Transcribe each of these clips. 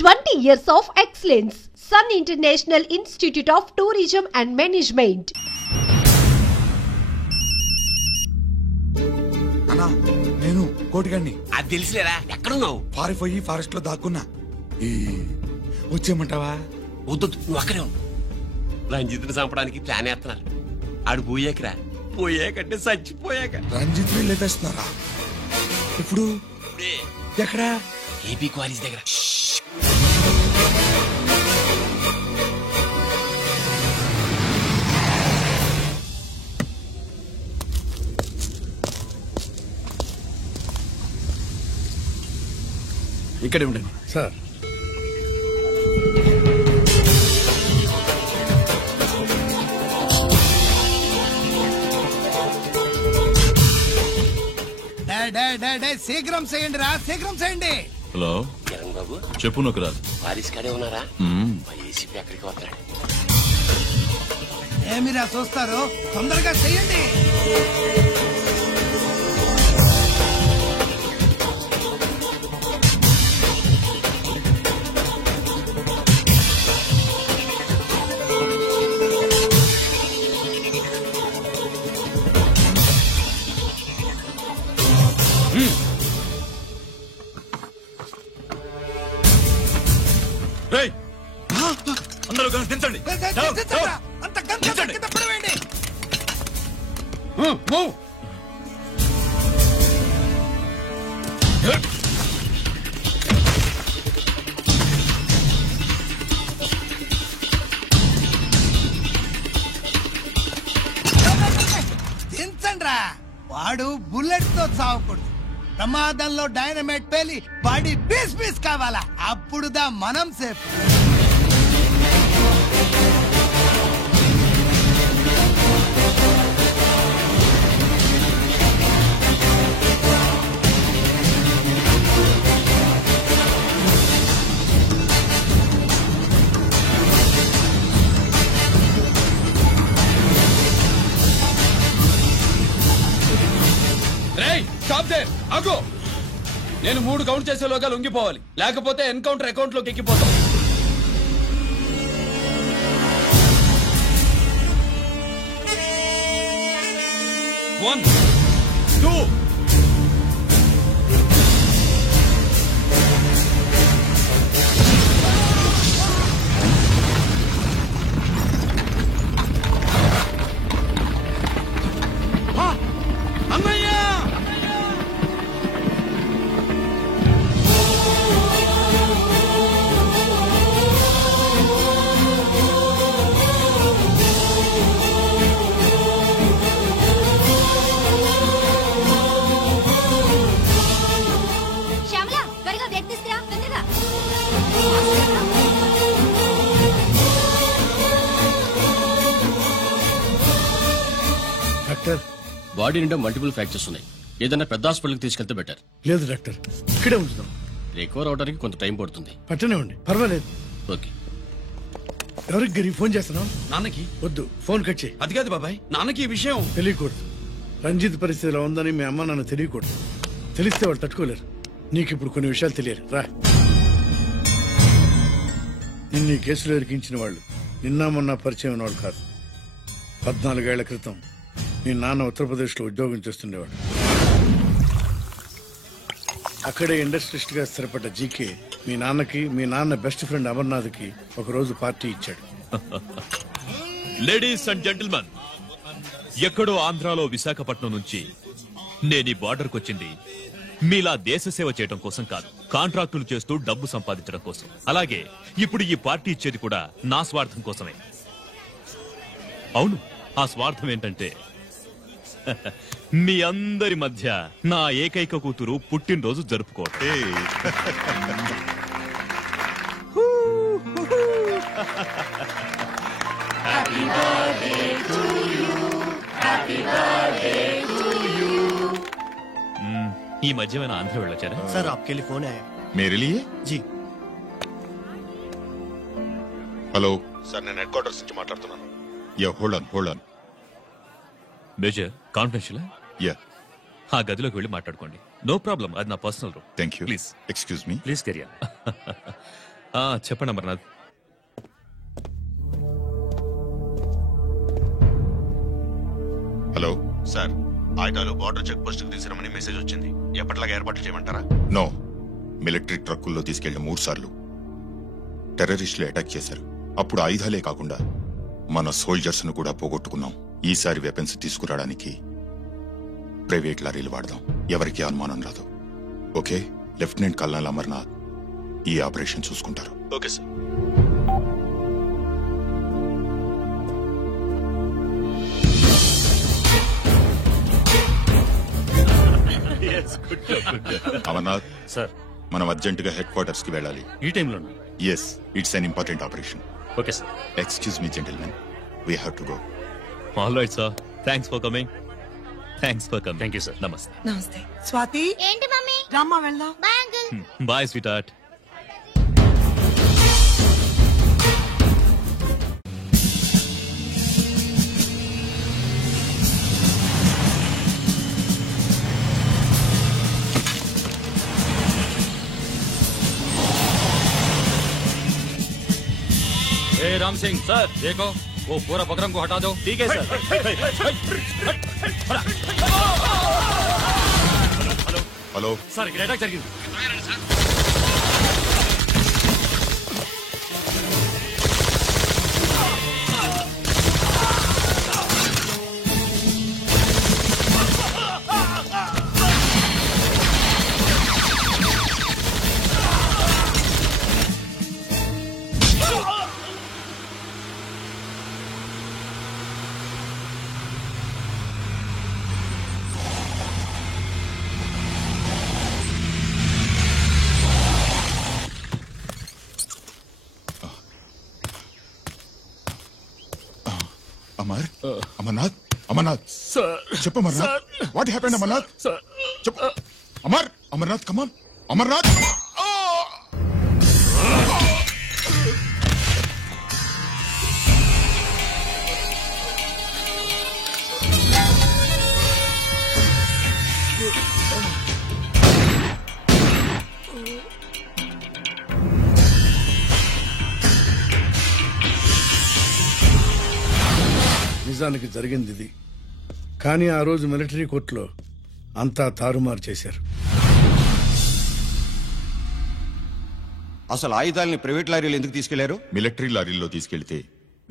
20 years of excellence. Sun International Institute of Tourism and Management. అన్నా నేను కోటిగాడిని. అది తెలిసిలేరా? ఎక్కడున్నావు? పారిపోయి ఫారెస్ట్ లో దాక్కున్నా. వచ్చేయమంటావా? వద్దు, నువ్వు అక్కడే ఉన్నావు. రంజిత్ని చంపడానికి ప్లాన్ వేస్తున్నారు. ఆడు పోయాకరా, పోయాకంటే చచ్చిపోయాక. రంజిత్ లేదేస్తున్నారా? ఇప్పుడు ఎక్కడా? ఏపీ కాలేజ్ దగ్గర. ఇక్కడే ఉండండి సార్. శీఘ్రం చేయండి రా, శీఘ్రం చేయండి. హలో కిరణ్ బాబు, చెప్పు నొకరాలు. వారిస్ కాడే ఉన్నారా? ఏసీపీ ఎక్కడికి వస్తున్నాడు? ఏమిరా చూస్తారు, తొందరగా చెయ్యండి. అందరూ దించండి. అంత కింద పడవేయండి. దించండి రా. వాడు బుల్లెట్ తో చావకూడదు. ప్రమాదంలో డైనమైట్ పేలి బాడీ పీస్ పీస్ కావాలా, అప్పుడుదా మనం సేఫ్. నేను 3 కౌంట్ చేసేలోగా లొంగిపోవాలి, లేకపోతే ఎన్కౌంటర్ అకౌంట్ లోకి ఎక్కిపోతాం. 1 2 బాడీ నిండా మల్టిపుల్ ఫ్రాక్చర్స్ ఉన్నాయి. ఏదైనా పెద్ద హాస్పిటల్కి తీసుకెళ్తే బెటర్. లేదు డాక్టర్, ఇక్కడే ఉంచుదాం. రికవర్ అవడానికి కొంత టైం పడుతుంది. పట్టనే ఉండి పర్వాలేదు. ఓకే. ఎవరికి గిరి ఫోన్ చేస్తున్నావు? నాన్నకి. వద్దు, ఫోన్ కట్ చేయి. అది కాదు బాబాయ్, నాన్నకి ఈ విషయం తెలియకూడదు. రంజిత్ పరిస్థితిలో ఉందని మీ అమ్మ నాన్న తెలియకూడదు. తెలిస్తే వాళ్ళు తట్టుకోలేరు. నీకు ఇప్పుడు కొన్ని విషయాలు తెలియాలి. రా. నిన్ను ఈ కేసులో ఇరికించిన వాళ్ళు నిన్న మొన్న పరిచయం ఉన్నవాళ్ళు కాదు. 14 ఏళ్ల క్రితం మీ నాన్న ఉత్తరప్రదేశ్లో ఉద్యోగం చేస్తుండేవాడు. అక్కడే ఇండస్ట్రియలిస్ట్ గా స్థిరపడ్డ జీకే మీ నాన్నకి, మీ నాన్న బెస్ట్ ఫ్రెండ్ అమర్నాథ్కి ఒకరోజు పార్టీ ఇచ్చాడు. లేడీస్ అండ్ జెంటిల్మెన్, ఎక్కడో ఆంధ్రాలో విశాఖపట్నం నుంచి నేను ఈ బార్డర్కి వచ్చింది మీలా దేశ సేవ చేయడం కోసం కాదు, కాంట్రాక్టులు చేస్తూ డబ్బు సంపాదించడం కోసం. అలాగే ఇప్పుడు ఈ పార్టీ ఇచ్చేది కూడా నా స్వార్థం కోసమే. అవును, ఆ స్వార్థం ఏంటంటే మీ అందరి మధ్య నా ఏకైక కూతురు పుట్టినరోజు జరుపుకోవడం. ఈ మధ్యమైన ఆంధ్ర వెళ్ళొచ్చారా? सर आपके लिए फोन आया। मेरे लिए? जी हेलो सर, నేను హెడ్ క్వార్టర్స్ నుంచి మాట్లాడుతున్నాను. Yeah hold on major, confidential. Yeah, ఆ గదిలోకి వెళ్ళి మాట్లాడుకోండి. నో ప్రాబ్లం, అది నా personal room. Thank you. Please excuse me. Please career. చెప్పండి అమర్నాథ్. హలో సార్, ఆయుధాలు బార్డర్ చెక్ పోస్ట్ కు తీసుకురమని మెసేజ్ వచ్చింది. ఎప్పటిలాగా ఏర్పాట్లు చేయమంటారా? నో, మిలిటరీ ట్రక్కుల్లో తీసుకెళ్లిన 3 సార్లు టెర్రరిస్టులు అటాక్ చేశారు. అప్పుడు ఆయుధాలే కాకుండా మన సోల్జర్స్ ను కూడా పోగొట్టుకున్నాం. ఈసారి వెపన్స్ తీసుకురావడానికి ప్రైవేట్ లారీలు వాడదాం. ఎవరికి అనుమానం రాదు. ఓకే, లెఫ్టినెంట్ కల్నల్ అమర్నాథ్ ఈ ఆపరేషన్ చూసుకుంటారు. Okay sir. అమర్నాథ్ సార్, మనం అర్జెంటుగా హెడ్ క్వార్టర్స్ కి వెళ్ళాలి. ఈ టైంలో? Yes, it's an important operation. Okay sir. Excuse me gentlemen, we have to go. All right sir, thanks for coming. Thank you sir. నమస్తే. నమస్తే. స్వాతి, ఏంటి మమ్మీ? రామ్మా వెళ్దాం. Bye uncle. Bye sweetheart. Ram Singh sir, देखो वो पूरा बकरम को हटा दो. ठीक है सर. హలో सर ఇక్కడ అటాక్ జరిగింది. అమర్నాథ్, అమర్నాథ్ చెప్పు. Amarnath, what happened? అమర్నాథ్ చెప్పు. అమర్నాథ్ కమాన్, అమర్నాథ్. నిజానికి జరిగింది ఇది. కానీ ఆ రోజు మిలిటరీ కోర్టులో అంతా తారుమారు చేశారు. అసలు ఆయుధాలని ప్రైవేట్ లారీలు ఎందుకు తీసుకెళ్లారు? మిలిటరీ లారీల్లో తీసుకెళ్తే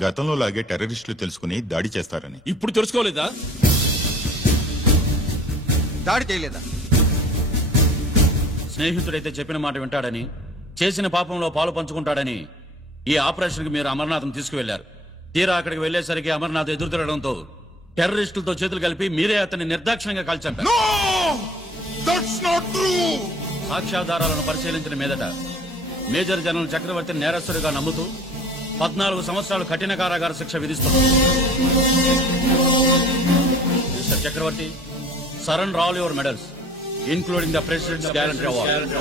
గతంలో లాగే టెర్రరిస్టులు తెలుసుకుని దాడి చేస్తారని. ఇప్పుడు తెలుసుకోలేదా? దాడి చేయలేదా? స్నేహితుడైతే చెప్పిన మాట వింటాడని, చేసిన పాపంలో పాలు పంచుకుంటాడని ఈ ఆపరేషన్ కి మీరు అమర్నాథ్ను తీసుకువెళ్లారు. తీరా అక్కడికి వెళ్లేసరికి అమర్నాథ్ ఎదురు తిరగడంతో టెర్రరిస్టులతో చేతులు కలిపి మీరే అతన్ని నిర్దాక్షిణ్యంగా కాల్చంపారు. సాక్ష్యాధారాలను పరిశీలించిన మీదట మేజర్ జనరల్ చక్రవర్తిని నేరస్తుడిగా నమ్ముతూ 14 సంవత్సరాలు కఠిన కారాగార శిక్ష విధిస్తున్నారు. Mister Chakravarthy, surrender all your medals including the president's guarantee award.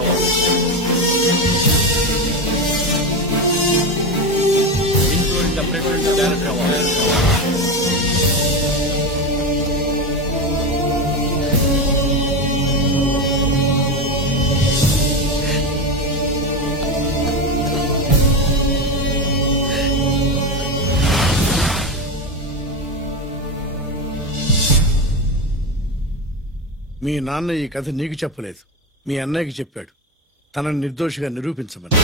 The President's Guarantee Award. మీ నాన్న ఈ కథ నీకు చెప్పలేదు, మీ అన్నయ్యకి చెప్పాడు, తనని నిర్దోషిగా నిరూపించమని.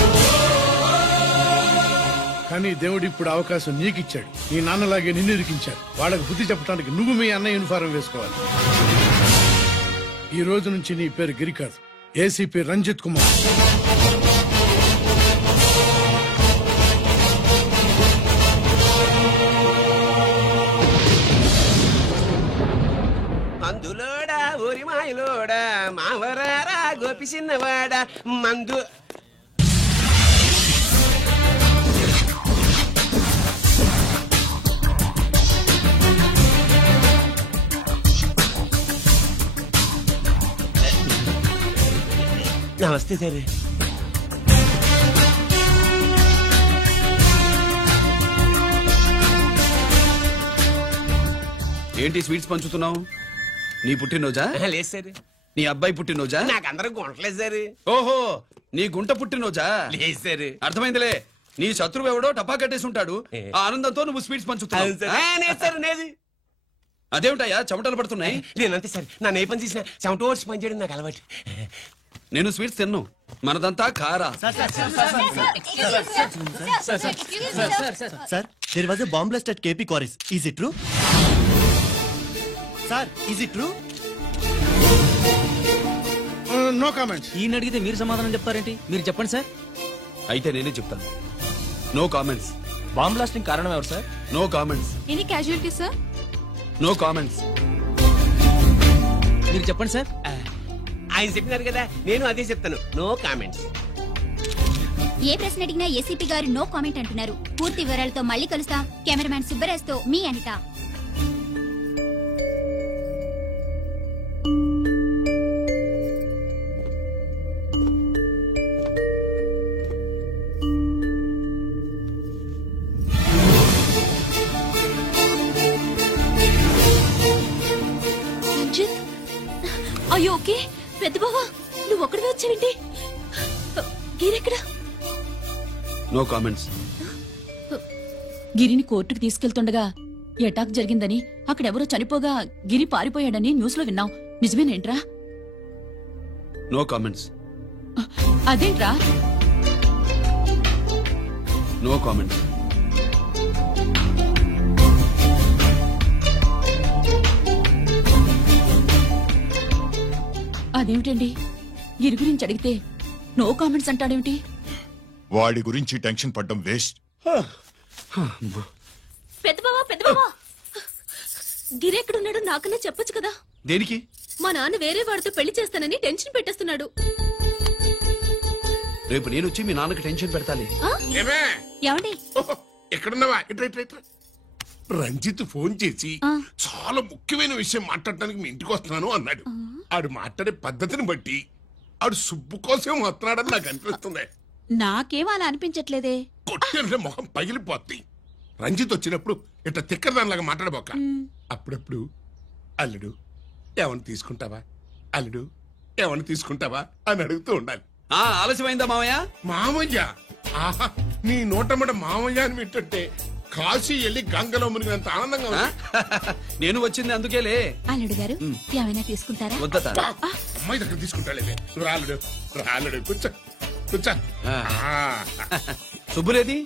కానీ దేవుడు ఇప్పుడు అవకాశం నీకిచ్చాడు. నీ నాన్నలాగే నిన్ను ఇరికించాడు. వాళ్ళకు బుద్ధి చెప్పడానికి నువ్వు మీ అన్నయ్య యూనిఫారం వేసుకోవాలి. ఈ రోజు నుంచి నీ పేరు గిరి కాదు, ఏసీపీ రంజిత్ కుమార్. మందులోడా ఊరిమాయలోడా మావరారా గోపి చిన్నవాడా మందు. నమస్తే సార్. ఏంటి స్వీట్స్ పంచుతున్నావు? నీ పుట్టినరోజా? లేదు సార్, నీ అబ్బాయి పుట్టినరోజా? నాకు అందరూ గుంటలేదు సార్. ఓహో, నీ గుంట పుట్టినరోజా? లేదు సార్. అర్థమైందిలే. నీ శత్రువు ఎవడో టపా కట్టేసి ఉంటాడు. ఆ ఆనందంతో నువ్వు స్వీట్స్ పంచుతున్నావు. అదేమిటయ్యా చెమటలు పడుతున్నాయి? నేనంతే సార్, నా ఏ పని చేసిన చెమట ఓడ్చి పని చేయడం నాకు అలవాటు. నేను స్వీట్స్ తిన్ను, మనదంతా కారా. Sir, there was a bomb blast at KP Quarries. Is it true? Sir, is it true? No comments. ఈయన అడిగితే మీరు సమాధానం చెప్తారేంటి? మీరు చెప్పండి సార్. అయితే నేనే చెప్తాను. No comments. బాంబ్ బ్లాస్టింగ్ కారణం ఎవరు sir? No comments. Any casualty sir? No comments. మీరు చెప్పండి సార్. ఆయన చెప్పినారు కదా, నేను అదే చెప్తాను. No comments. ఏ ప్రశ్న అడిగినా ఏసీపీ గారు నో కామెంట్ అంటున్నారు. పూర్తి వివరాలతో మళ్ళీ కలుస్తా. కెమెరామ్యాన్ సుబ్బరాజ్ తో మీ అనిత. అయ్యో ఓకే. పెద్ద బావా, నువ్వు ఒక్కడివే వచ్చావేంటి? గిరెక్కడా? No comments. గిరిని కోర్టుకు తీసుకెళ్తుండగా అటాక్ జరిగిందని, అక్కడెవరో చనిపోగా గిరి పారిపోయాడని న్యూస్ లో విన్నాం. నిజమేనేంట్రా? No comments. అదేంట్రా? No comments. అదేమిటండి, గిరి గురించి అడిగితే నో కామెంట్స్ అంటాడేమిటి? వాడి గురించి టెన్షన్ పడ్డం వేస్ట్. పెద్ద బావా, గిరి ఎక్కడున్నాడో నాకన్నా చెప్పొచ్చు కదా. దేనికి? మా నాన్న వేరే వాడితో పెళ్లి చేస్తానని టెన్షన్ పెట్టేస్తున్నాడు. రేపు నేను వచ్చి మీ నాన్నకి టెన్షన్ పెడతాలి. ఏమండి? ఎక్కడున్నావా? రంజిత్ ఫోన్ చేసి చాలా ముఖ్యమైన విషయం మాట్లాడటానికి మీ ఇంటికి వస్తున్నాను అన్నాడు. ఆడు మాట్లాడే పద్ధతిని బట్టి ఆడు సుబ్బు కోసం వస్తున్నాడని నాకు అనిపిస్తుంది. నాకేం అలా అనిపించట్లేదే. కొట్టిన మొహం పగిలిపోద్ది. రంజిత్ వచ్చినప్పుడు ఇట్లా తిక్కదానిలాగా మాట్లాడబోక. అప్పుడప్పుడు అల్లుడు ఏమన్నా తీసుకుంటావా, అల్లుడు ఏమన్నా తీసుకుంటావా అని అడుగుతూ ఉండాలి. ఆలస్యమైందా మామయ్య? మామయ్య? ఆహా, నీ నోటమ్మట మామయ్య అని వింటుంటే కాశీ వెళ్ళి గంగలో మునిగినంత ఆనందంగా ఉంది. నేను వచ్చింది అందుకేలే. అల్లుడు గారు ఏమైనా తీసుకుంటారా? వద్దట. అమ్మాయి దగ్గర తీసుకుంటాలేవే. రాలుడు రాలుడు కూర్చో కూర్చో. శుభ్రేది?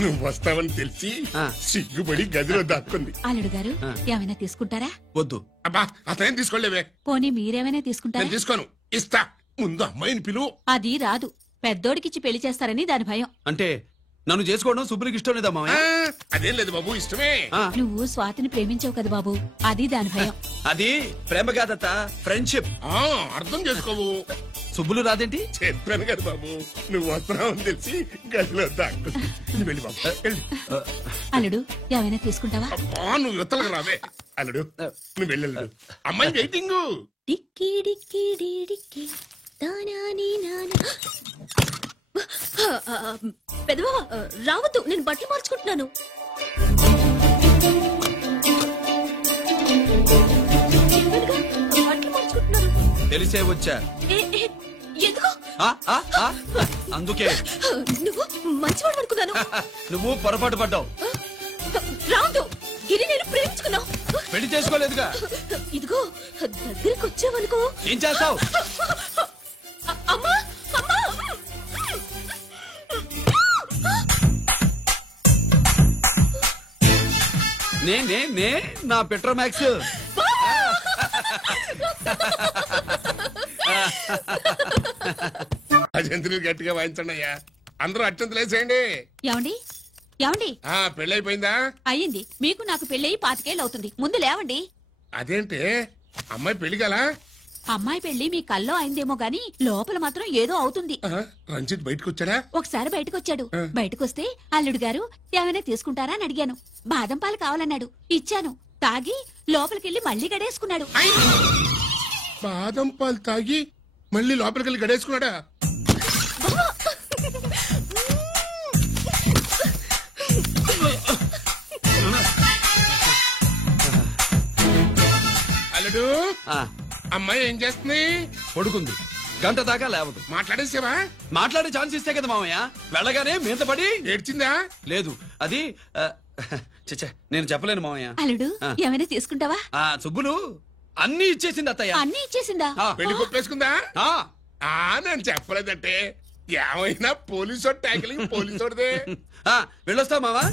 నువ్వు వస్తావని తెలిసి సిగ్గుపడి గదిలో దాక్కుంది. అల్లుడు గారు ఏమైనా తీసుకుంటారా? వద్దు. అబ్బా, అతనేం తీసుకోలేవే. పోనీ మీరేమైనా తీసుకుంటారా? నేను తీసుకోను. ఇస్తా. ముందు అమ్మాయిని పిలువు. అది రాదు. పెద్దోడికిచ్చి పెళ్లి చేస్తారని దాని భయం. అంటే నన్ను చేసుకోవడం శుభ్రికి ఇష్టం లేదా మామయ్య? అదేం లేదు బాబు, ఇష్టమే. నువ్వు స్వాతిని ప్రేమించావు కదా బాబు, అది దాని భయం. అది ప్రేమ కాదత్త, ఫ్రెండ్షిప్. అర్థం చేసుకోవు. సుబ్బులు రాదేంటి? చెప్పాను కదా బాబు, నువ్వు వస్తున్నావని తెలిసి గదిలో దాక్కుంది. నువ్వు వెళ్ళి బాబు వెళ్ళి. అల్లుడు ఏమైనా తీసుకుంటావా? నువ్వు యువతలకు రావే. అల్లుడు నువ్వు వెళ్ళి. అమ్మాయి వెయిటింగ్. డిక్కి డిక్కి డిక్కి తానాని నానా. పెద్దవా రావద్దు, నేను బట్టలు మార్చుకుంటున్నాను. తెలిసే వచ్చా. ఎందుకు? అందుకే. నువ్వు మంచివాడు అనుకున్నాను. నువ్వు పొరపాటు పడ్డావు. రావద్దు, గిరి నేను ప్రేమించుకున్నావు. పెళ్లి చేసుకోలేదుగా. ఇదిగో దగ్గరికి వచ్చావనుకో. ఏం చేస్తావు? అమ్మా అమ్మా. నే నా పెట్రోమాక్స్. అజంతులు గట్టిగా వాయించండి అయ్యా. అందరూ అత్యంతలు వేసేయండి. ఏమండి ఏమండి? పెళ్ళైపోయిందా? అయ్యింది. మీకు నాకు పెళ్ళయి 5 ఏళ్ళు అవుతుంది. ముందు లేవండి. అదేంటి అమ్మాయి పెళ్లి గల? అమ్మాయి పెళ్లి మీ కల్లో అయిందేమో గాని లోపల మాత్రం ఏదో అవుతుంది. రంజిత్ బయటకు వచ్చాడా? ఒకసారి బయటకొచ్చాడు. బయటకొస్తే అల్లుడు గారు ఏమైనా తీసుకుంటారా అని అడిగాను. బాదం పాలు కావాలన్నాడు. ఇచ్చాను. తాగి లోపలికెళ్లి మళ్ళీ గడేసుకున్నాడు. బాదం పాలు తాగి మళ్ళీ లోపలికెళ్ళి గడేసుకున్నాడా? అల్లుడు అమ్మాయి ఏం చేస్తుంది? పడుకుంది. గంట దాకా లేవదు. మాట్లాడేసేవా? మాట్లాడే ఛాన్స్ ఇస్తే కదా మామయ్య. వెళ్ళగానే మీద పడి ఏడ్చిందా? లేదు, అది చచ్చా నేను చెప్పలేను మామయ్య. అల్లుడు ఏమైనా తీసుకుంటావా? సుబ్బులు అన్ని ఇచ్చేసింది అత్తయ్య. అన్ని ఇచ్చేసిందా? పెళ్లి కొప్పేసుకుందా? నేను చెప్పలేదంటే ఏమైనా పోలీసు ట్యాకిలింగ్ పోలీసోడిదే. వెళ్ళొస్తా మావా.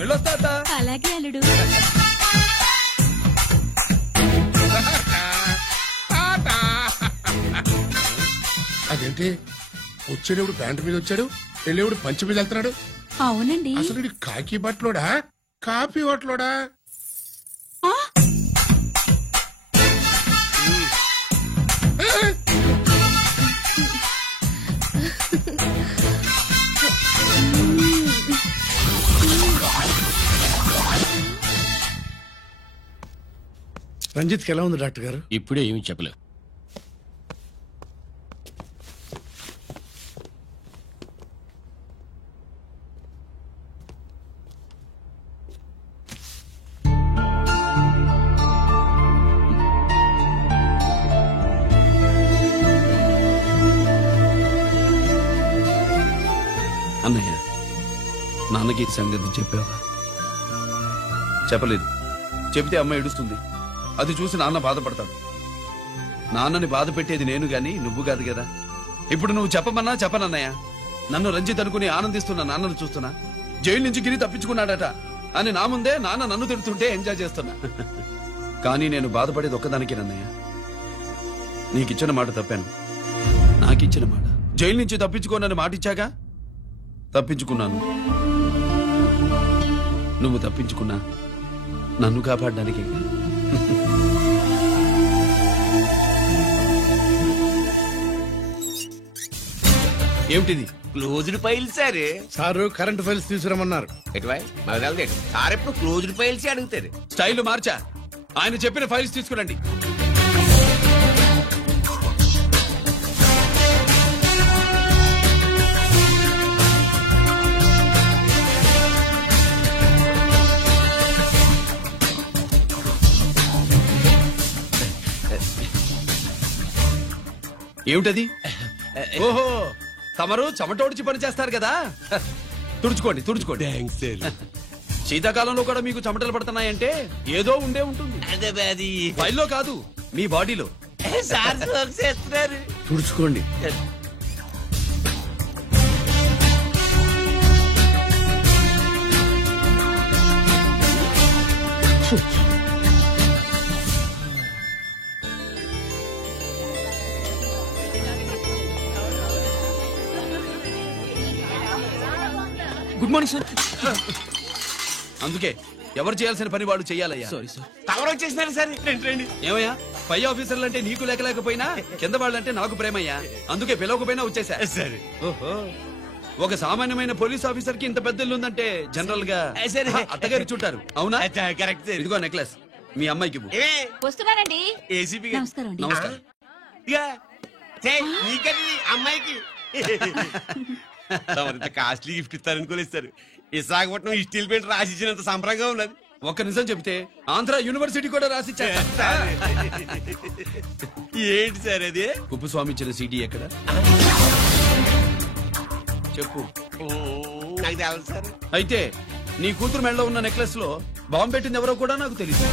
వెళ్ళొస్తా. అలాగే అల్లుడు. అదేంటి వచ్చేటప్పుడు ప్యాంటు మీద వచ్చాడు, వెళ్ళేప్పుడు పంచి మీద వెళ్తున్నాడు? అవునండి. అసలు కాకి బట్టలోడా కాఫీ బట్టలోడా? రంజిత్కి ఎలా ఉంది డాక్టర్ గారు? ఇప్పుడే ఏమి చెప్పలేదు. అన్నయ్య, నాన్నకి సంగతి చెప్పావా? చెప్పలేదు. చెబితే అమ్మ ఏడుస్తుంది. అది చూసి నాన్న బాధపడతాడు. నాన్నని బాధ పెట్టేది నేను గాని నువ్వు కాదు కదా. ఇప్పుడు నువ్వు చెప్పమన్నా చెప్పనన్నయ్య. నన్ను రంజిత్ అనుకుని ఆనందిస్తున్న నాన్నను చూస్తున్నా. జైలు నుంచి గిరి తప్పించుకున్నాడట అని నా ముందే నాన్న నన్ను తిడుతుంటే ఎంజాయ్ చేస్తున్నా. కానీ నేను బాధపడేది ఒక్కదానికేనన్నయ్య. నీకిచ్చిన మాట తప్పాను. నాకిచ్చిన మాట జైలు నుంచి తప్పించుకోనని మాట ఇచ్చాగా తప్పించుకున్నాను. నువ్వు తప్పించుకున్నా నన్ను కాపాడడానికి. ఏమిటిది? Closed file sir. Sir current files తీసుకురమ్మన్నారు. సార్ ఎప్పుడు క్లోజ్డ్ ఫైల్స్ అడుగుతారు. స్టైల్ మార్చా. ఆయన చెప్పిన ఫైల్స్ తీసుకురండి. ఏమిటది? ఓహో, తమరు చెమటోడిచి పని చేస్తారు కదా. తుడుచుకోండి తుడుచుకోండి. శీతాకాలంలో కూడా మీకు చెమటలు పడుతున్నాయంటే ఏదో ఉండే ఉంటుంది. ఫైల్లో కాదు, మీ బాడీలో. తుడుచుకోండి. Good morning sir. అందుకే ఎవరు చేయాల్సిన పని వాడు చెయ్యాలయ్యా. Sorry sir. కవర్ వచ్చేసినారు సార్. రండి. ఏమయ్యా, పై ఆఫీసర్లు అంటే నీకు లేకపోయినా కింద వాళ్ళంటే నాకు ప్రేమయ్యా. అందుకే పిలవకపోయినా వచ్చేసా. సరే. ఓహో, ఒక సామాన్యమైన పోలీస్ ఆఫీసర్ కి ఇంత పెద్ద ఇల్లు ఉందంటే జనరల్ గా అత్తగారు చుట్టారు. అవునా? కరెక్ట్. ఇదిగో నెక్లెస్ మీ అమ్మాయికి. వస్తున్నానండి. ఏసీపీ నమస్కారం అండి. నమస్కారం. అమ్మాయికి కాస్ట్లీ గిఫ్ట్ ఇస్తారనుకోలేదు సార్. విశాఖపట్నం స్టీల్ పెయింట్ రాసిచ్చినంత సంబరంగా ఉన్నది. ఒక్క నిజం చెబితే ఆంధ్ర యూనివర్సిటీ కూడా రాసిచ్చారు. ఏంటి సార్ అది? కుప్పస్వామి ఇచ్చిన సీడీ ఎక్కడ చెప్పు. నాకు తెలుసు సార్. అయితే నీ కూతురు మెడలో ఉన్న నెక్లెస్ లో బాంబు పెట్టింది ఎవరో కూడా నాకు తెలియదు.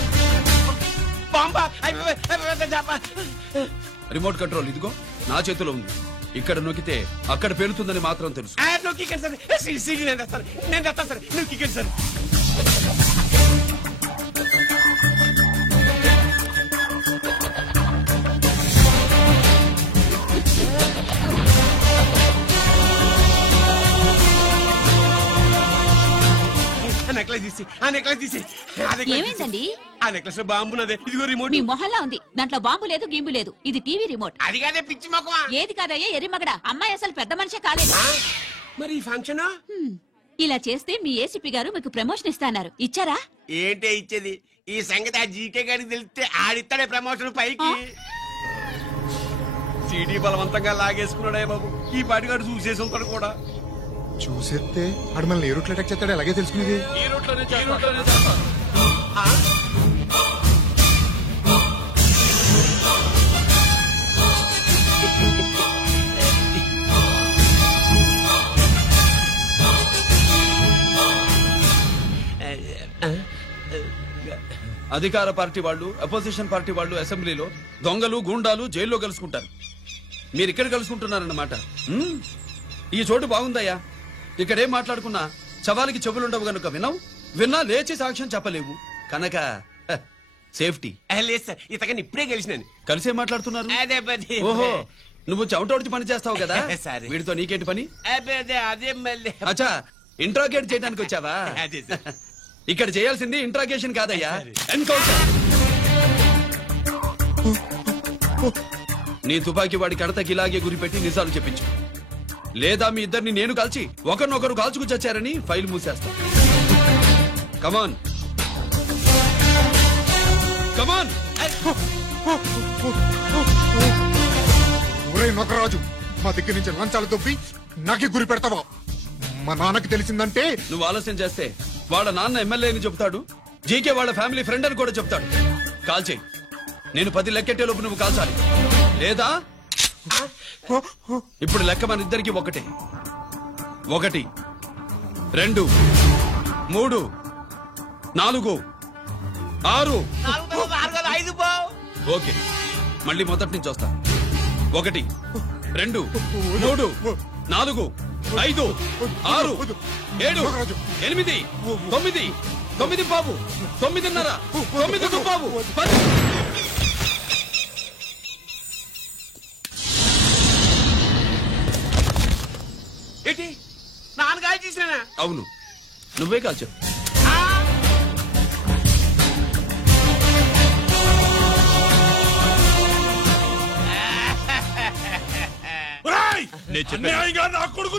రిమోట్ కంట్రోల్ ఇదిగో నా చేతిలో ఉంది. ఇక్కడ నొక్కితే అక్కడ పేలుతుందని మాత్రం తెలుసు. ఏమైందండి? ఆ నెక్లెస్ లో బాంబు ఉన్నదే. ఇదిగో రిమోట్. మీ మొహల్లా ఉంది. దాంట్లో బాంబు లేదు గింబు లేదు. ఇది టీవీ రిమోట్. అది కాదే పిచ్చి మొక్కవా. ఏది కాదయ్యా ఎర్రిమగడ. అమ్మాయి అసలు పెద్ద మనిషే కాలేదు. మరి ఈ ఫంక్షన్ ఇలా చేస్తే మీ ఏసీపీ గారు మీకు ప్రమోషన్ ఇస్తాన్నారు. ఇచ్చారా? ఏంటే ఇచ్చేది? ఈ సంగతి ఆ జీకే గారికి తెలిస్తే ఆడిస్తాడే ప్రమోషన్ పైకి. సీడీ బలవంతంగా లాగేసుకున్నాడే బాబు. ఈ పాటిగాడు చూసేసి ఉంటాడు కూడా. చూసేస్తే ఆడు మనల్ని ఏ రూట్లో అటాక్ చేస్తాడు అలాగే తెలుసుకునేది. ఈ రూట్లోనే చేస్తాను. అధికార పార్టీ వాళ్ళు, అపోజిషన్ పార్టీ వాళ్ళు అసెంబ్లీలో, దొంగలు గూండాలు జైల్లో కలుసుకుంటారు. మీరు ఇక్కడ కలుసుకుంటున్నారన్నమాట. ఈ చోటు బాగుందయ్యా. ఇక్కడేం మాట్లాడుకున్నా శవాలకి చెవులుండవు గనుక విన్నా లేచి సాక్ష్యం చెప్పలేవు కనుక సేఫ్టీ. లేదు సార్, ఇతగాని ఇప్పుడే కలిసినాను. కలిసే మాట్లాడుతున్నారు. అదే ఓహో, నువ్వు చెమటోడిచి పని చేస్తావు కదా. సరే. వీడితో నీకేంటి పని? అదే మళ్ళీ. అచ్చా, ఇంట్రాగేట్ చేయడానికి వచ్చావా? అదే సార్. ఇక్కడ చేయాల్సింది ఇంట్రాగేషన్ కాదయ్యా, ఎన్కౌంటర్. నీ తుపాకీ వాడి కడతకి ఇలాగే గురిపెట్టి నిజాలు చెప్పించు, లేదా మీ ఇద్దరిని నేను కాల్చి ఒకరినొకరు కాల్చుకు చచ్చారని ఫైల్ మూసేస్తా. కమాన్ కమాన్. ఒరే నొకరాజు, మా దగ్గర నుంచి లంచాలు దొబ్బి నాకే గురి పెడతావా? మా నాన్నకి తెలిసిందంటే నువ్వు ఆలస్యం చేస్తే వాళ్ళ నాన్న ఎమ్మెల్యే అని చెప్తాడు, జీకే వాళ్ళ ఫ్యామిలీ ఫ్రెండ్ అని కూడా చెప్తాడు. కాల్ చేయి. నేను 10 లెక్కెట్టే లోపు నువ్వు కాల్చాలి, లేదా ఇప్పుడు లెక్క మన ఇద్దరికి ఒకటే. 1 2 3 4 6. ఓకే, మళ్ళీ మొదటి నుంచి వస్తా. 1 2 3 4 5 6 7 8 9 9 బాబు 9:30 9 బాబు 10. ఏంటి నాన్నగారు చేసినా? అవును, నువ్వే కాల్చావు. నా కొడుకు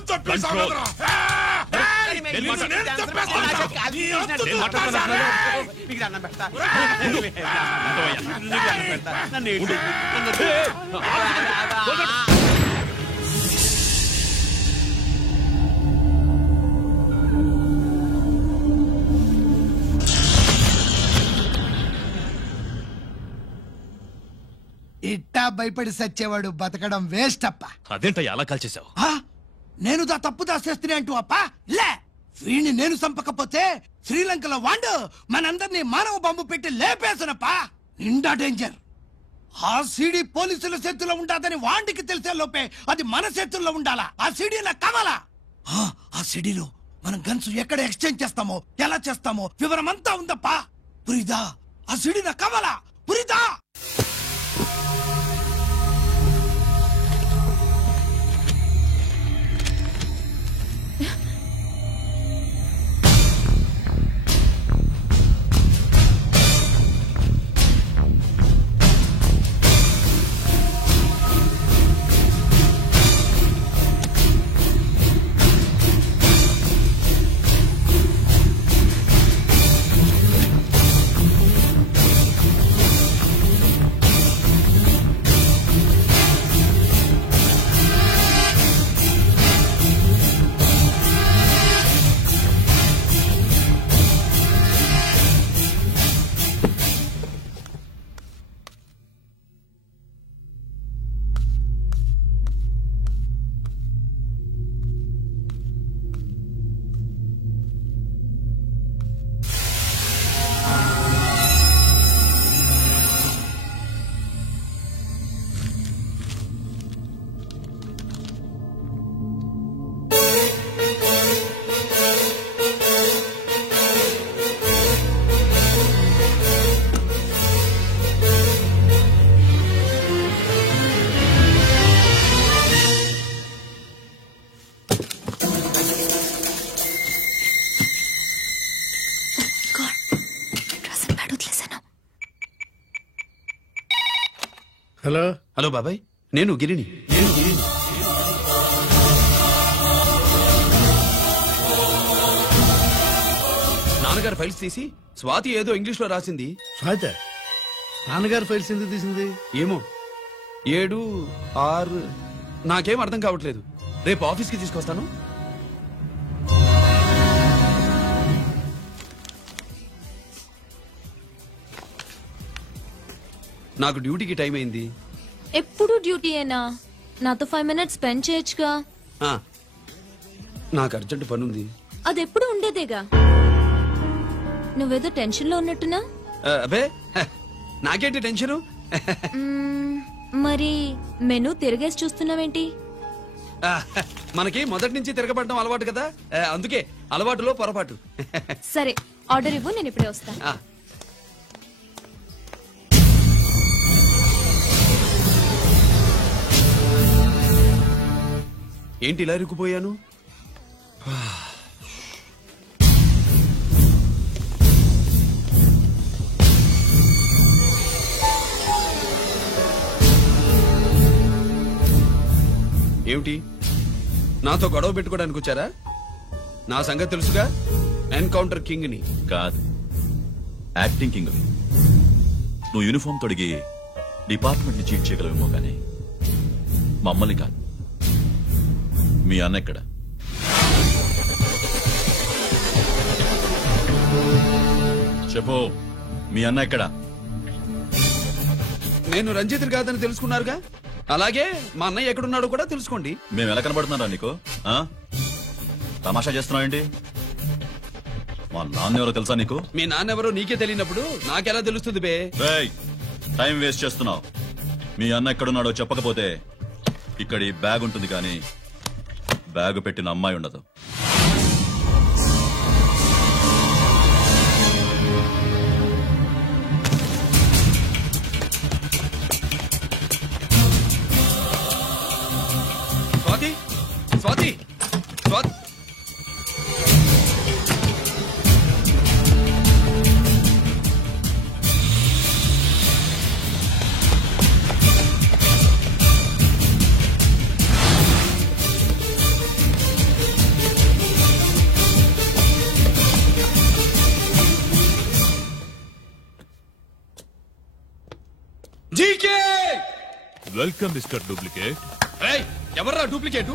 ఇట్టా భయపడి సచ్చేవాడు బతకడం వేస్ట్ అప్ప. అదేంటయ్యా అలా కాల్చేశావు? నేను తప్పు దాచేస్తున్నా అంటూ అప్ప లే. వీణ్ణి నేను చంపకపోతే శ్రీలంకలో వాండు మనందరినీ మానవ బాంబు పెట్టి లేపేసునప్ప. నిండా డేంజర్. ఆ సీడీ పోలీసుల చేతుల్లో ఉండాదని వాండికి తెలిసే లోపే అది మన చేతుల్లో ఉండాలా. ఆ సీడీ నాకు కావాలా. ఆ సీడీలో మనం గన్స్ ఎక్కడ ఎక్స్చేంజ్ చేస్తామో, ఎలా చేస్తామో వివరం అంతా ఉందప్పా. పురిదా, ఆ సీడీ నాకు కావాలా. పురిదా. హలో హలో బాబాయ్, నేను గిరిని. నాన్నగారు ఫైల్స్ తీసి స్వాతి ఏదో ఇంగ్లీష్ లో రాసింది. స్వాతి నాన్నగారు ఫైల్స్ ఎందుకు తీసింది? ఏమో 7 6 నాకేం అర్థం కావట్లేదు. రేపు ఆఫీస్కి తీసుకొస్తాను. నాకు డ్యూటీకి టైం అయింది. ఎప్పుడు డ్యూటీయేనా? నాతో 5 minutes స్పెండ్ చేయొచ్చుగా. నాకు అర్జెంట్ పని ఉంది. అదెప్పుడు ఉండేదేగా. నువ్వేదో టెన్షన్ లో ఉన్నట్టున్నా. అబే నాకేంటి టెన్షను? మరి మెనూ తిరిగేసి చూస్తున్నావేంటి? మనకి మొదటి నుంచి తిరగబడడం అలవాటు కదా, అందుకే అలవాటులో పొరపాటు. సరే ఆర్డర్ ఇవ్వు, నేను ఇప్పుడే వస్తాను. ఏంటి ఇలా ఇరుక్కుపోయాను? ఏమిటి, నాతో గొడవ పెట్టుకోవడానికి వచ్చారా? నా సంగతి తెలుసుగా, ఎన్కౌంటర్ కింగ్ ని. కాదు, యాక్టింగ్ కింగ్. నువ్వు యూనిఫామ్ తొడిగి డిపార్ట్మెంట్ ని చీట్ చేయగలవేమో కానీ మమ్మల్ని కాదు. మీ అన్న ఎక్కడ? చెప్పు, మీ అన్న ఎక్కడ? నేను రంజిత్ కాదని తెలుసుకున్నారుగా, అలాగే మా అన్నయ్య ఎక్కడున్నాడో కూడా తెలుసుకోండి. మేము ఎలా కనబడుతున్నారా నీకు? తమాషా చేస్తున్నావేంటి? మా నాన్న ఎవరో తెలుసా నీకు? మీ నాన్నెవరో నీకే తెలియనప్పుడు నాకెలా తెలుస్తుంది బే? టైం వేస్ట్ చేస్తున్నావు. మీ అన్న ఎక్కడున్నాడో చెప్పకపోతే ఇక్కడ ఈ బ్యాగ్ ఉంటుంది కానీ బ్యాగ్ పెట్టిన అమ్మాయి ఉండదు. Swathi, Swathi, Swathi. GK welcome mister duplicate. ఎవర్రా డూప్లికేటు?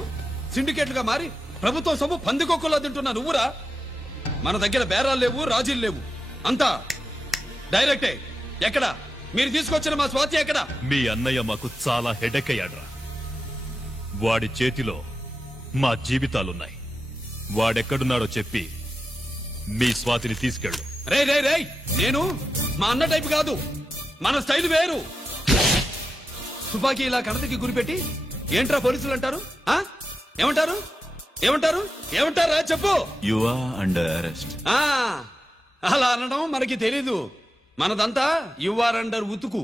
సిండికేట్లుగా మారి ప్రభుత్వం సొమ్ము పందికొక్కులా తింటున్నా నువ్వురా? మన దగ్గర బేరాలు లేవు, రాజీలు లేవు, అంతా డైరెక్టే. ఎక్కడ మీరు తీసుకొచ్చిన మా స్వాతి ఎక్కడ? మీ అన్నయ్య మాకు చాలా హెడెక్ అయ్యాడ్రా. వాడి చేతిలో మా జీవితాలున్నాయి. వాడెక్కడున్నాడో చెప్పి మీ స్వాతిని తీసుకెళ్ళు. రే రే రే, నేను మా అన్న టైపు కాదు, మన స్టైల్ వేరు. తుపాకీ ఇలా కణతకి గురిపెట్టి ఏంట్రా పోలీసులు అంటారు? ఏమంటారు? ఏమంటారు? ఏమంటారా చెప్పు. You are under arrest. అలా అనడం మనకి తెలీదు. మనదంతా యు ఆర్ అండర్ ఉతుకు.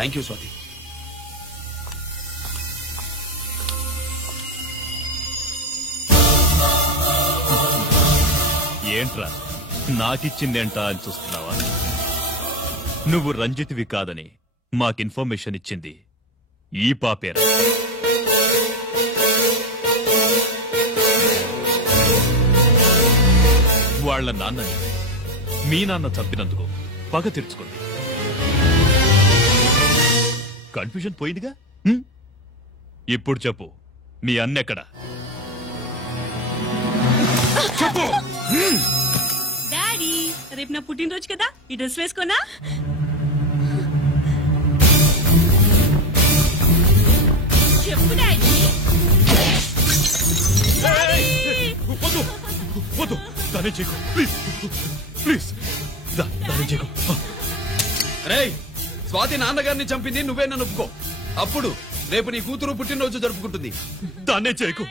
Thank you Swathi. ఏంట్రా నాకిచ్చిందేంటా అని చూస్తున్నావా? నువ్వు రంజిత్వి కాదని మాకు ఇన్ఫర్మేషన్ ఇచ్చింది ఈ పాపేరా. వాళ్ల నాన్నని మీ నాన్న చంపినందుకు పగ తీర్చుకుంది. కన్ఫ్యూజన్ పోయిందిగా. ఇప్పుడు చెప్పు, మీ అన్నెక్కడ? చెప్పు. డాడీ, రేపు నా పుట్టినరోజు కదా, ఈ డ్రెస్ వేసుకోనా? చెప్పు డాడీ. వద్దు వద్దు, దాని చేయకు ప్లీజ్ ప్లీజ్, దాని చేయకు. రేయ్, స్వాతి నాన్నగారిని చంపింది నువ్వే నన్ను ఒప్పుకో. అప్పుడు రేపు నీ కూతురు పుట్టినరోజు జరుపుకుంటుంది. దాన్నే చేయకు.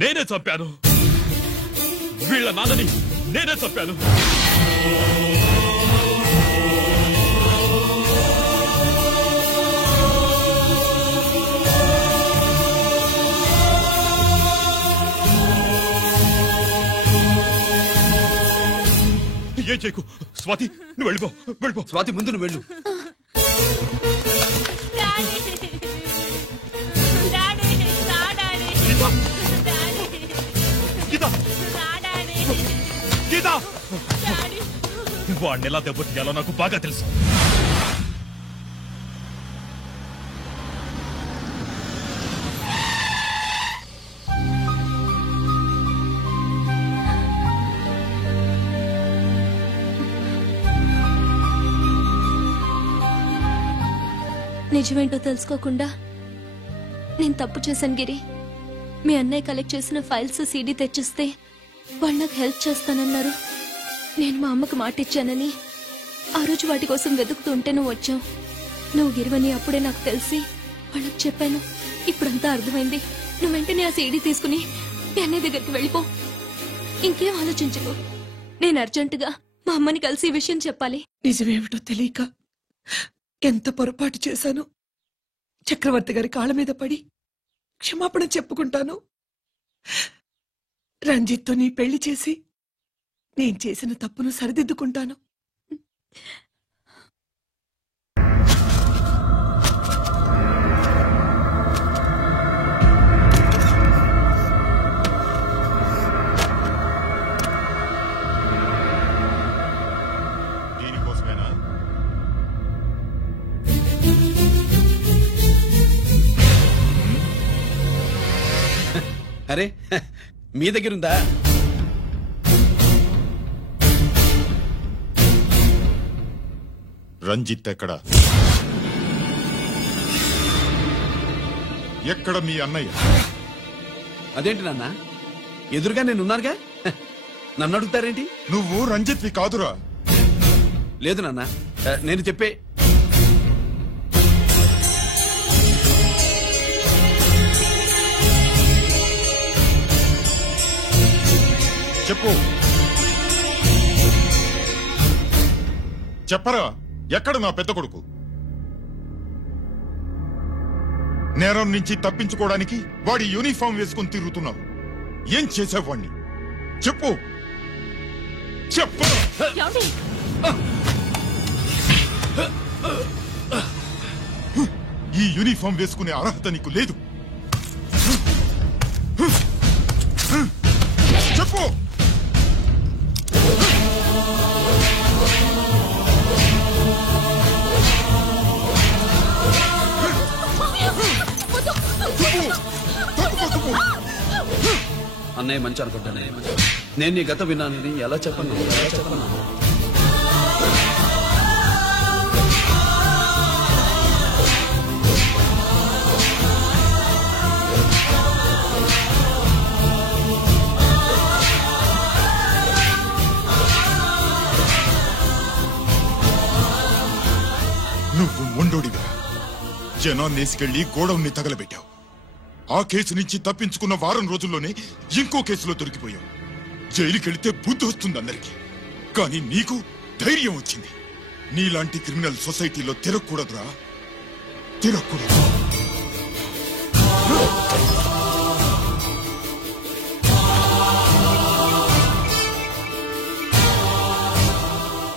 నేనే చంపాను, వీళ్ళ నాన్నని నేనే చంపాను. ఏం చేయకు. స్వాతి నువ్వు వెళ్ళిపో. స్వాతి ముందు నువ్వు వెళ్ళు. వాడిని ఎలా దెబ్బతియాలో నాకు బాగా తెలుసు. నిజమేంటో తెలుసుకోకుండా నేను తప్పు చేశాను గిరి. మీ అన్నయ్య కలెక్ట్ చేసిన ఫైల్స్ సీడీ తెచ్చిస్తే వాళ్ళు నాకు హెల్ప్ చేస్తానన్నారు. నేను మా అమ్మకు మాట ఇచ్చానని ఆ రోజు వాటి కోసం వెతుకుతుంటే నువ్వు వచ్చావు. నువ్వు గిరివని అప్పుడే నాకు తెలిసి వాళ్ళకి చెప్పాను. ఇప్పుడంతా అర్థమైంది. నువ్వు వెంటనే ఆ సీడీ తీసుకుని మీ అన్నయ్య దగ్గరికి వెళ్ళిపో. ఇంకేం ఆలోచించుకో. నేను అర్జెంటుగా మా అమ్మని కలిసి ఈ విషయం చెప్పాలి. నిజమేమిటో తెలియక ఎంత పొరపాటు చేశాను. చక్రవర్తి గారి కాళ్ళ మీద పడి క్షమాపణ చెప్పుకుంటాను. రంజిత్తో నీ పెళ్లి చేసి నేను చేసిన తప్పును సరిదిద్దుకుంటాను. దీనికోసమేనా? అరే మీ దగ్గరుందా? రంజిత్ ఎక్కడ? ఎక్కడ మీ అన్నయ్య? అదేంటి నాన్న, ఎదురుగా నేనున్నారుగా, నన్ను అడుగుతారేంటి? నువ్వు రంజిత్వి కాదురా. లేదు నాన్న, నేను చెప్పే చెప్పు. చెప్పరా, ఎక్కడ నా పెద్ద కొడుకు? నేరం నుంచి తప్పించుకోవడానికి వాడి యూనిఫామ్ వేసుకుని తిరుగుతున్నావు. ఏం చేసావు వాణ్ణి? చెప్పు చెప్పు. ఈ యూనిఫామ్ వేసుకునే అర్హత నీకు లేదు. చెప్పు. అన్నయ్య మంచి అనుకుంటానే. నేను నీ గత విన్నానని ఎలా చెప్పను? నువ్వు మొండోడిగా జనాన్నేసుకెళ్లి గోడౌన్ని తగలబెట్టావు. ఆ కేసు నుంచి తప్పించుకున్న వారం రోజుల్లోనే ఇంకో కేసులో దొరికిపోయావు. జైలుకెళ్తే బుద్ధి వస్తుంది అందరికీ, కానీ నీకు ధైర్యం వచ్చింది. నీలాంటి క్రిమినల్ సొసైటీలో తిరగకూడదురా, తిరగకూడదు.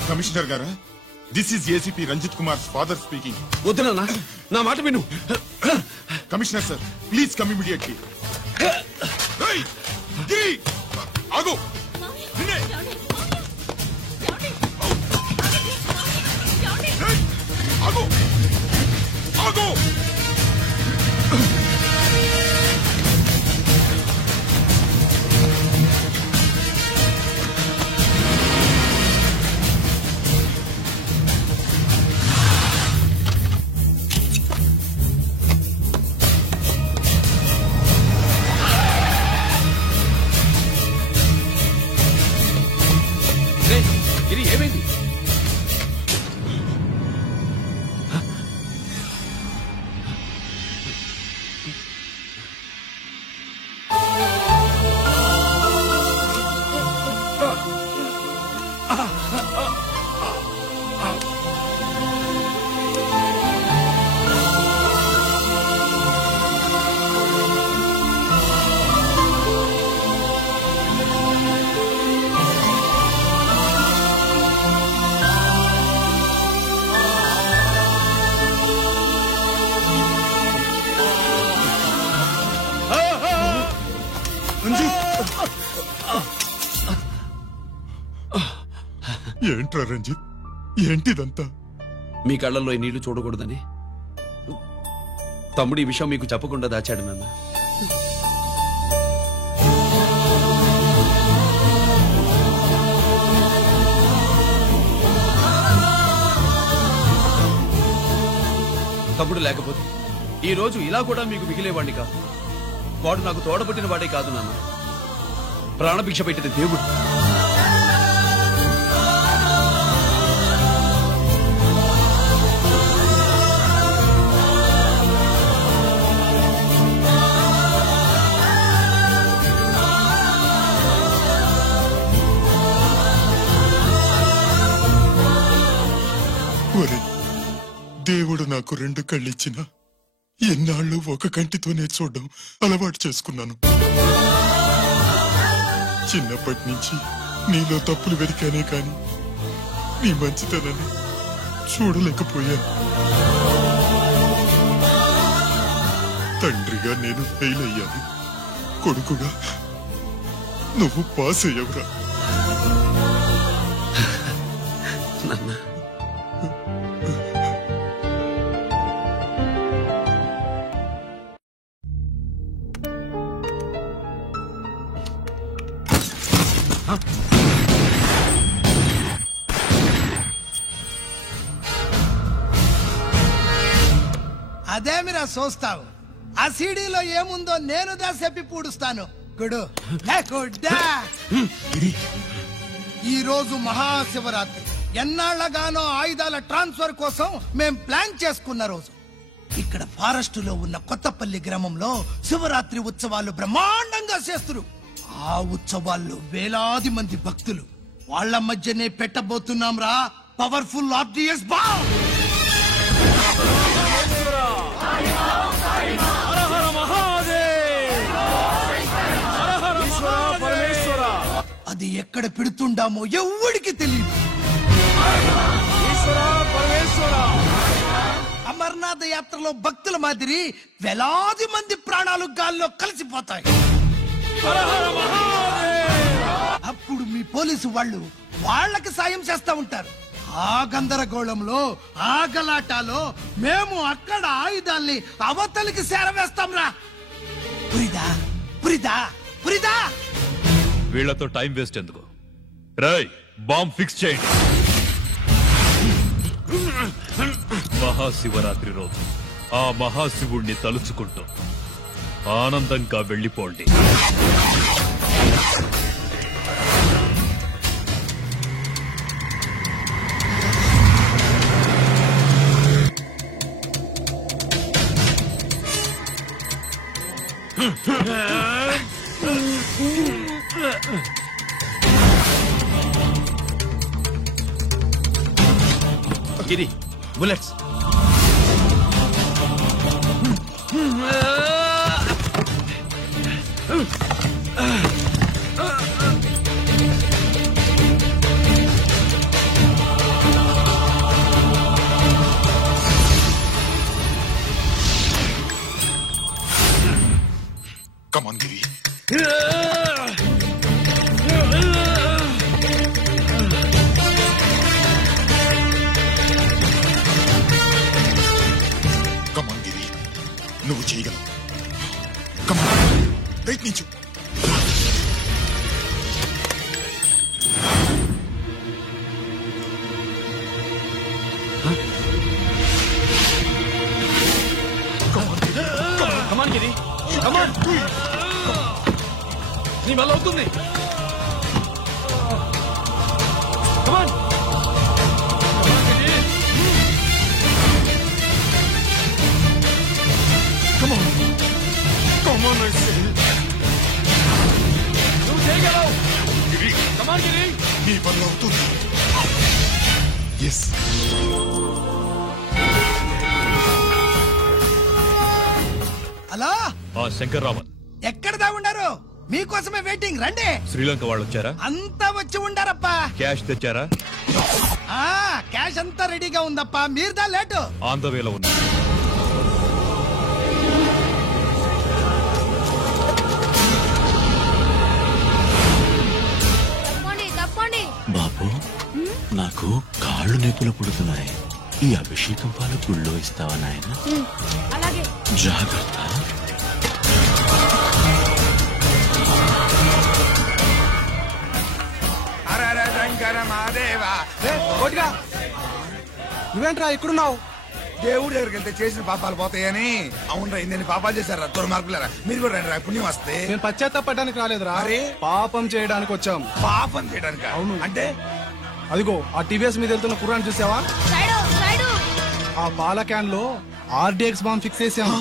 కమిషనర్ గారా, this is ACP Ranjith Kumar father speaking. వద్దునా, నా మాట విను. Commissioner sir, please come immediately. ఆగు. ఆగు. ఆగు. ఏమైంది? ఏంట్రా రంజిత్, ఏంటిదంతా? మీ కళ్ళల్లో ఈ నీళ్లు చూడకూడదని తమ్ముడు ఈ విషయం మీకు చెప్పకుండా దాచాడు నాన్న. తమ్ముడు లేకపోతే ఈ రోజు ఇలా కూడా మీకు మిగిలేవాడిని కాదు. వాడు నాకు తోడబుట్టిన వాడే కాదు నాన్న, ప్రాణభిక్ష పెట్టిన దేవుడు. ఒరే, దేవుడు నాకు 2 కళ్ళిచ్చిన ఎన్నాళ్ళు ఒక కంటితోనే చూడడం అలవాటు చేసుకున్నాను. చిన్నప్పటి నుంచి నీలో తప్పులు వెతికానే కాని నీ మంచితనాన్ని చూడలేకపోయాను. తండ్రిగా నేను ఫెయిల్ అయ్యాను, కొడుకుగా నువ్వు పాస్ అయ్యవురా. అదేమిరా చూస్తావు? ఆ సీడీలో ఏముందో నేను చెప్పి పూడుస్తాను. గుడు గుడ్డా, ఈ రోజు మహాశివరాత్రి. ఎన్నాళ్లగానో ఆయుధాల ట్రాన్స్ఫర్ కోసం మేం ప్లాన్ చేసుకున్న రోజు. ఇక్కడ ఫారెస్ట్ లో ఉన్న కొత్తపల్లి గ్రామంలో శివరాత్రి ఉత్సవాలు బ్రహ్మాండంగా చేస్తున్నారు. ఆ ఉత్సవాల్లో వేలాది మంది భక్తులు. వాళ్ళ మధ్యనే పెట్టబోతున్నాం రా పవర్ఫుల్ ఆర్డిఎస్ బాంబ్. అది ఎక్కడ పెడుతుండామో ఎవడికి తెలియదు. అమర్నాథ్ యాత్రలో భక్తుల మాదిరి వేలాది మంది ప్రాణాలు గాల్లో కలిసిపోతాయి. అప్పుడు మీ పోలీసు వాళ్ళు వాళ్ళకి సాయం చేస్తా ఉంటారు. ఆ గందరగోళంలో ఆ గలాటాలో మేము అక్కడ ఆయుధాల్ని అవతలికి చేరవేస్తాం రా. పురిదా పురిదా పురిదా. వీళ్లతో టైం వేస్ట్ ఎందుకు? రాయ్, బాంబ్ ఫిక్స్ చేయండి. మహాశివరాత్రి రోజు ఆ మహాశివుణ్ణి తలుచుకుంటూ ఆనందంగా వెళ్ళిపోండి. గిరి, bullets. Come on, Giri. Come on, Giri. నువ్వు చేయగలవు. Come on. ప్రయత్నించు. Come on, Giri. Come on. నీ వల్ల అవుతుంది. Come on. Come on. Come on, I say. నువ్వు చేయగలవు. గిరి. Come on, Giri. నీ వల్ల అవుతుంది. Yes. హలో, ఆ శంకర్రామన్ ఎక్కడ దాగుండారు? మీకోసమే వెయిటింగ్. రండి. శ్రీలంక వాళ్ళు వచ్చారా? అంతా వచ్చి ఉండారప్పా. క్యాష్ తెచ్చారా? క్యాష్ అంతా రెడీగా ఉందప్పా. మీరుదా లేటు. ఆన్ ద వేలో ఉన్నా. ఈ అభిషేకం పాలు గుళ్ళో ఇస్తావా నాయన? అలాగే. జాగ్రత్త. నువ్వేంట్రా ఇక్కడున్నావు? దేవుడి దగ్గరికి వెళ్తే చేసిన పాపాలు పోతాయని. అవునరా, ఇన్ని పాపాలు చేశారా దుర్మార్గులారా. మీరు కూడా రండి రా, పుణ్యం వస్తే. నేను పశ్చాత్తాపడడానికి రాలేదురా, పాపం చేయడానికి వచ్చాం. పాపం చేయడానికి? అవును. అంటే అదిగో ఆ టీవీఎస్ మీద వెళ్తున్న కుర్రాన్ని చూసావా? ఆ పాల క్యాన్ లో ఆర్డీఎక్స్ బాంబ్ ఫిక్స్ చేసాం.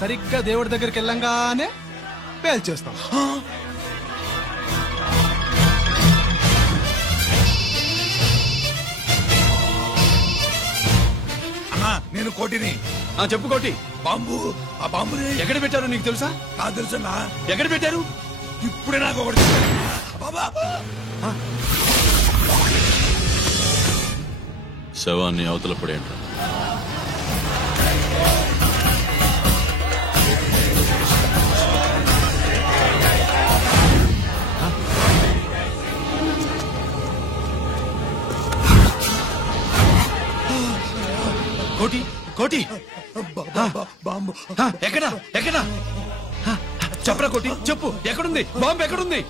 సరిగ్గా దేవుడి దగ్గరికి వెళ్ళంగానే పేల్చేస్తాం. నేను కోటిని. చెప్పు కోటి. బాంబు, ఆ బాంబుని ఎక్కడ పెట్టారు నీకు తెలుసా? నాకు తెలుసన్నా. ఎక్కడ పెట్టారు? ఇప్పుడే నాకు ఒకటి శవాన్ని అవతల పడేయండి. కోటి కోటి బాంబు ఎక్కడా ఎక్కడా చెప్పరా కోటి, చెప్పు. ఎక్కడుంది బాంబు? ఎక్కడుంది?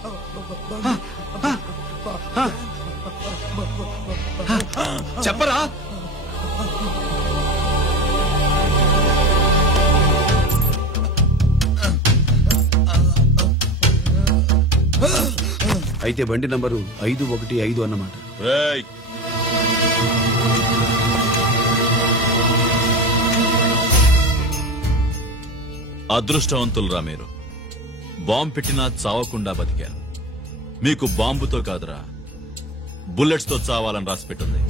చెప్పరా. అయితే బండి నంబరు 515 అన్నమాట. అదృష్టవంతులరా మీరు. బాంబు పెట్టినా చావకుండా బతికారు. మీకు బాంబుతో కాదురా, బుల్లెట్స్ తో చావాలని రాసి పెట్టింది.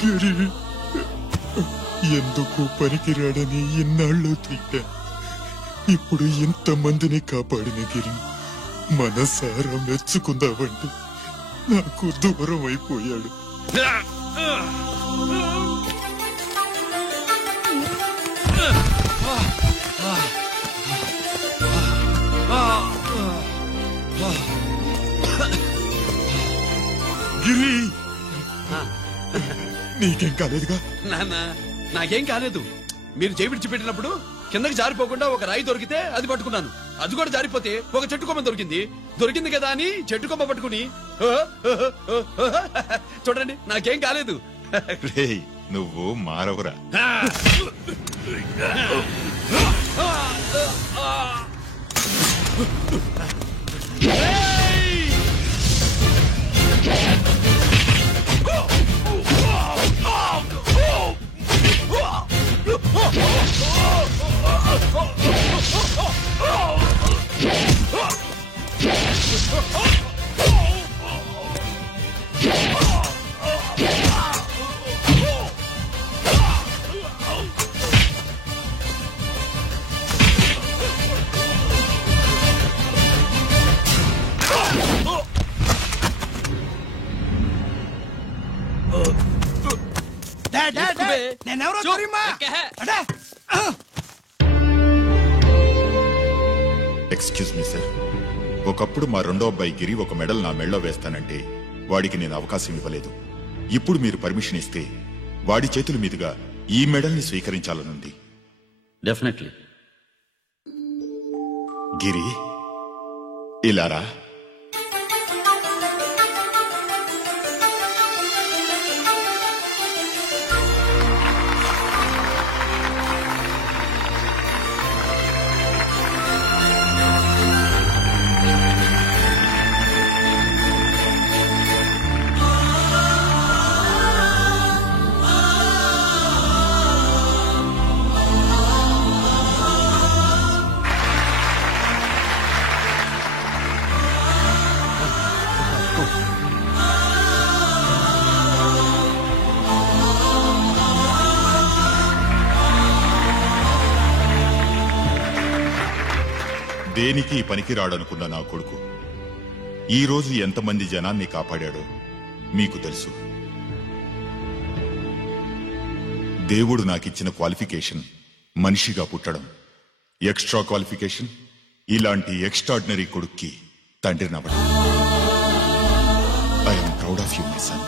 గిరి ఎందుకు పనికిరాడని ఎన్నాళ్ళు తిట్టా. ఇప్పుడు ఇంతమందిని కాపాడిన గిరి మనసారా మెచ్చుకుందామంటే నాకు దూరం అయిపోయాడు. గిరి నీకేం కాలేదుగా? నాన్న నాకేం కాలేదు. మీరు చేయి విడిచిపెట్టినప్పుడు కిందకి జారిపోకుండా ఒక రాయి దొరికితే అది పట్టుకున్నాను. అది కూడా జారిపోతే ఒక చెట్టు కొమ్మ దొరికింది కదా అని చెట్టు కొమ్మ పట్టుకుని చూడండి నాకేం కాలేదు. నువ్వు మారవురా. నేనెవరో తెలియమా? ఎక్స్క్యూజ్ మీ సార్, ఒకప్పుడు మా రెండో అబ్బాయి గిరి ఒక మెడల్ నా మెడలో వేస్తానంటే వాడికి నేను అవకాశం ఇవ్వలేదు. ఇప్పుడు మీరు పర్మిషన్ ఇస్తే వాడి చేతుల మీదుగా ఈ మెడల్ని స్వీకరించాలనుంది. డెఫినెట్లీ. గిరి ఇలారా. దేనికి పనికిరాడనుకున్న నా కొడుకు ఈ రోజు ఎంతమంది జనాన్ని కాపాడాడో మీకు తెలుసు. దేవుడు నాకిచ్చిన క్వాలిఫికేషన్ మనిషిగా పుట్టడం, ఎక్స్ట్రా క్వాలిఫికేషన్ ఇలాంటి ఎక్స్ట్రాడినరీ కొడుక్కి తండ్రినవ్వడం. I'm proud of you my sun.